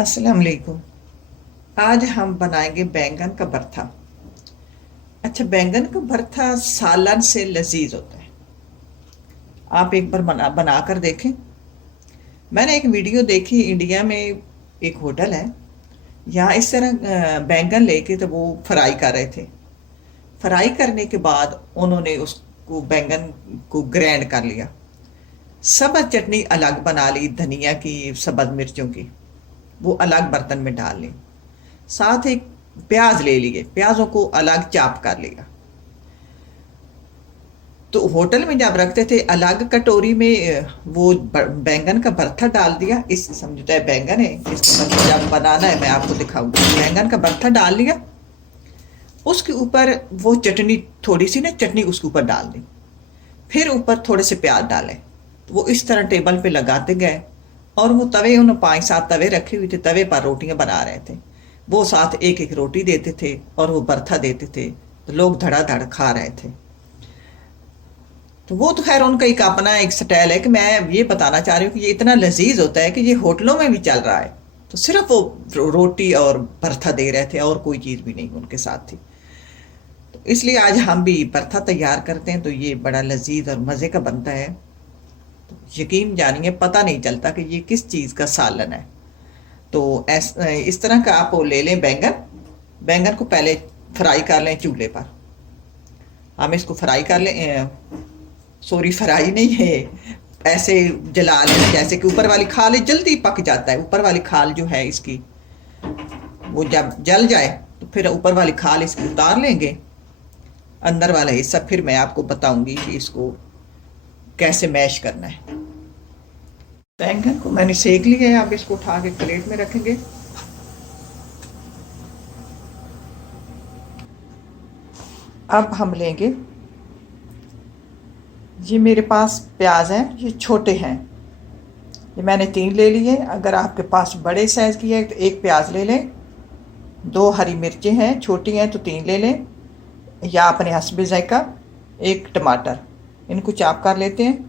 अस्सलाम वालेकुम। आज हम बनाएंगे बैंगन का भरता। अच्छा, बैंगन का भरता सालन से लजीज होता है। आप एक बार बना कर देखें। मैंने एक वीडियो देखी, इंडिया में एक होटल है, यहाँ इस तरह बैंगन लेके तो वो फ्राई कर रहे थे। फ्राई करने के बाद उन्होंने उसको बैंगन को ग्रैंड कर लिया। सब्ज चटनी अलग बना ली, धनिया की, सब्ज मिर्चों की, वो अलग बर्तन में डाल ली। साथ एक प्याज ले लिए, प्याजों को अलग चाप कर लिया। तो होटल में जब रखते थे अलग कटोरी में वो बैंगन का भरता डाल दिया। इस समझता है बैंगन है, इसका मतलब जब बनाना है मैं आपको दिखाऊंगी। बैंगन का भरता डाल लिया, उसके ऊपर वो चटनी, थोड़ी सी ना चटनी उसके ऊपर डाल दी। फिर ऊपर थोड़े से प्याज डाले। वो इस तरह टेबल पे लगाते गए। और वो तवे, उन्होंने 5-7 तवे रखे हुए थे, तवे पर रोटियां बना रहे थे। वो साथ एक एक रोटी देते थे और वो भरता देते थे, तो लोग धड़ाधड़ खा रहे थे। तो वो तो खैर उनका एक अपना एक स्टाइल है, कि मैं ये बताना चाह रही हूँ कि ये इतना लजीज होता है कि ये होटलों में भी चल रहा है। तो सिर्फ वो रोटी और भरता दे रहे थे और कोई चीज़ भी नहीं उनके साथ थी। तो इसलिए आज हम भी भरता तैयार करते हैं, तो ये बड़ा लजीज और मज़े का बनता है। तो यकीन जानिए, पता नहीं चलता कि ये किस चीज़ का सालन है। तो इस तरह का आप वो ले लें बैंगन। बैंगन को पहले फ्राई कर लें चूल्हे पर। हम इसको फ्राई कर लें, सॉरी फ्राई नहीं है, ऐसे जला लें जैसे कि ऊपर वाली खाल जल्दी पक जाता है। ऊपर वाली खाल जो है इसकी, वो जब जल जाए तो फिर ऊपर वाली खाल इसकी उतार लेंगे। अंदर वाला हिस्सा फिर मैं आपको बताऊंगी कि इसको कैसे मैश करना है। बैंगन को मैंने सेक लिया है, अब इसको उठा के प्लेट में रखेंगे। अब हम लेंगे, ये मेरे पास प्याज हैं, ये छोटे हैं, ये मैंने 3 ले लिए। अगर आपके पास बड़े साइज़ की है तो एक प्याज ले लें। 2 हरी मिर्चें हैं, छोटी हैं तो 3 ले लें, या अपने हस्बे जायका। एक टमाटर, इनको चाप कर लेते हैं।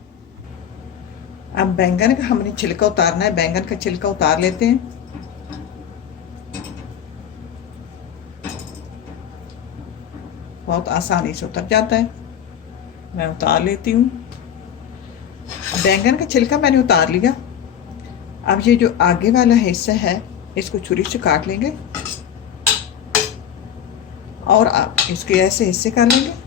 अब बैंगन का हमने छिलका उतारना है, बैंगन का छिलका उतार लेते हैं। बहुत आसानी से उतर जाता है, मैं उतार लेती हूँ। बैंगन का छिलका मैंने उतार लिया। अब ये जो आगे वाला हिस्सा है, इसको छुरी से काट लेंगे और आप इसके ऐसे हिस्से कर लेंगे।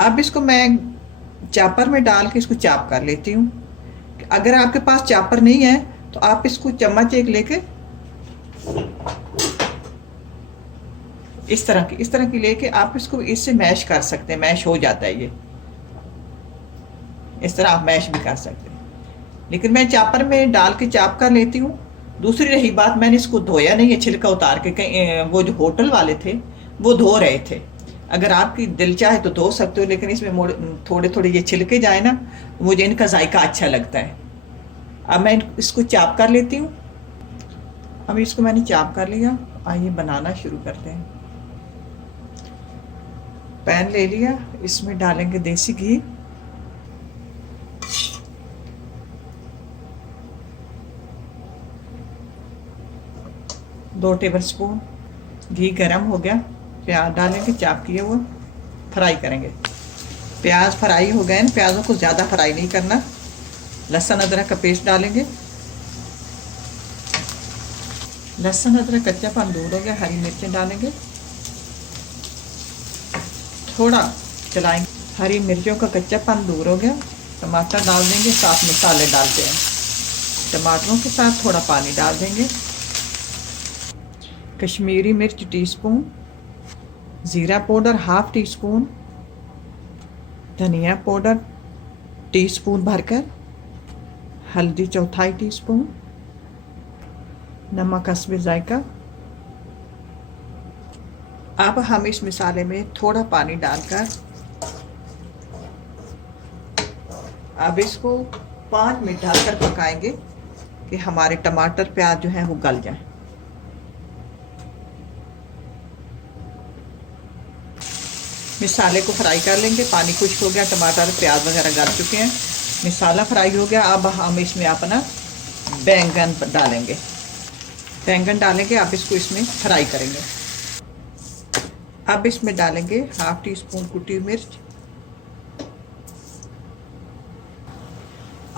अब इसको मैं चापर में डाल के इसको चाप कर लेती हूँ। अगर आपके पास चापर नहीं है तो आप इसको चम्मच एक लेके इस तरह की लेके आप इसको इससे मैश कर सकते हैं। मैश हो जाता है ये, इस तरह आप मैश भी कर सकते हैं। लेकिन मैं चापर में डाल के चाप कर लेती हूँ। दूसरी रही बात, मैंने इसको धोया नहीं है छिलका उतार के। कहीं वो जो होटल वाले थे वो धो रहे थे। अगर आपकी दिल चाहे तो धो सकते हो, लेकिन इसमें थोड़े थोड़े ये छिलके जाए ना, मुझे इनका जायका अच्छा लगता है। अब मैं इसको चाप कर लेती हूँ। अब इसको मैंने चाप कर लिया, आइए बनाना शुरू करते हैं। पैन ले लिया, इसमें डालेंगे देसी घी। दो टेबल स्पून घी गरम हो गया, प्याज डालेंगे चाप किए हुए, फ्राई करेंगे। प्याज फ्राई हो गए, प्याज़ों को ज़्यादा फ्राई नहीं करना। लहसुन अदरक का पेस्ट डालेंगे। लहसुन अदरक कच्चापन दूर हो गया, हरी मिर्चें डालेंगे, थोड़ा चलाएंगे। हरी मिर्चों का कच्चापन दूर हो गया, टमाटर डाल देंगे, साथ मसाले डालते हैं। टमाटरों के साथ थोड़ा पानी डाल देंगे। कश्मीरी मिर्च टीस्पून, ज़ीरा पाउडर हाफ टी स्पून, धनिया पाउडर टीस्पून भरकर, हल्दी चौथाई टीस्पून, नमक हस्बे जायका। अब हम इस मसाले में थोड़ा पानी डालकर अब इसको 5 मिनट ढककर पकाएंगे कि हमारे टमाटर प्याज जो हैं वो गल जाएं। मिसाले को फ्राई कर लेंगे। पानी खुश्क हो गया, टमाटर प्याज वगैरह गल चुके हैं, मिसाला फ्राई हो गया। अब हम इसमें अपना बैंगन डालेंगे। बैंगन डालेंगे, अब इसको इसमें फ्राई करेंगे। अब इसमें डालेंगे 1/2 टीस्पून कुटी हुई मिर्च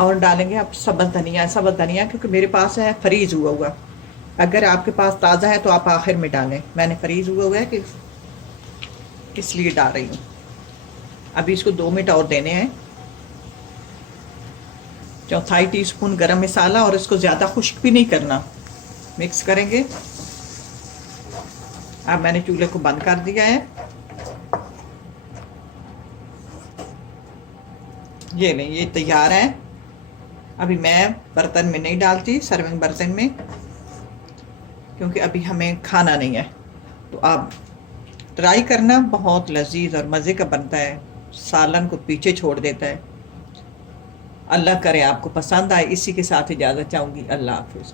और डालेंगे अब सब्ज़ धनिया। सब्ज़ धनिया क्योंकि मेरे पास है फ्रीज हुआ हुआ, अगर आपके पास ताज़ा है तो आप आखिर में डालें। मैंने फ्रीज हुआ हुआ है कि इसलिए डाल रही हूँ। अभी इसको 2 मिनट और देने हैं। 1/4 टीस्पून गरम मसाला, और इसको ज़्यादा खुश्क भी नहीं करना। मिक्स करेंगे। अब मैंने चूल्हे को बंद कर दिया है। ये नहीं, ये तैयार है। अभी मैं बर्तन में नहीं डालती, सर्विंग बर्तन में, क्योंकि अभी हमें खाना नहीं है। तो आप ट्राई करना, बहुत लजीज और मज़े का बनता है, सालन को पीछे छोड़ देता है। अल्लाह करे आपको पसंद आए। इसी के साथ इजाज़त चाहूँगी। अल्लाह हाफिज़।